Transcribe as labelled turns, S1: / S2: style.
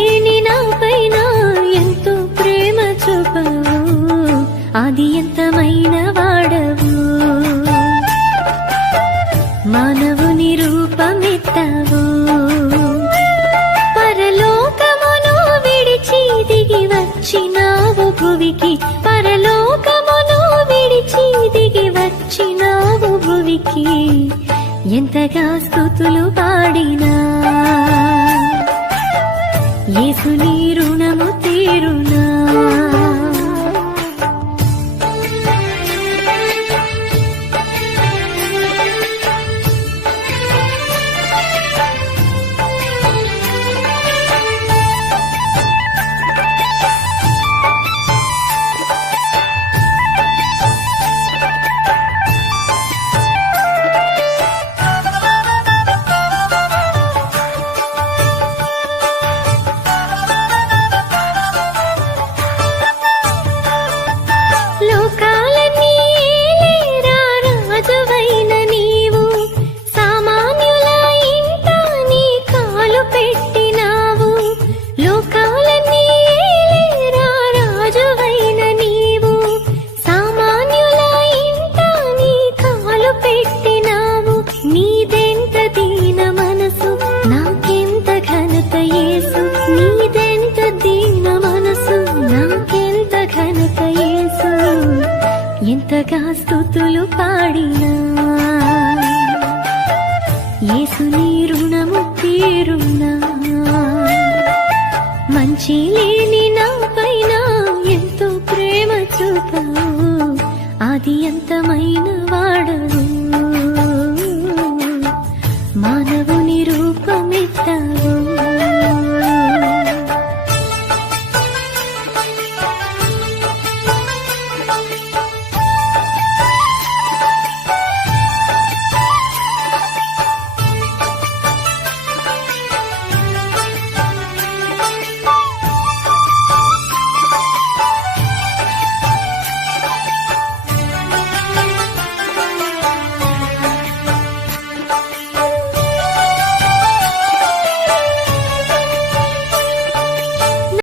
S1: వేణి నా పైన ఎంతో ప్రేమ చూపవు. అది ఎంతమైన వాడవు. మానవుని రూపమెత్తవు పరలోకమును విడిచి దిగి వచ్చినావు భువికి. పరలోకమును విడిచి దిగి వచ్చినావు భువికి. ఎంతగా స్థుతులు పాడినా. 一丝泥路。ఘనతయేసు నీదెంత దీన మనసు నాకెంత ఘనతయేసు ఎంతగా స్థుతులు పాడినా. యేసు నీ రుణము తీరున్నా. మంచి లేని నా ఎంతో ప్రేమ చూపావు. ఆది అంతమైన వాడు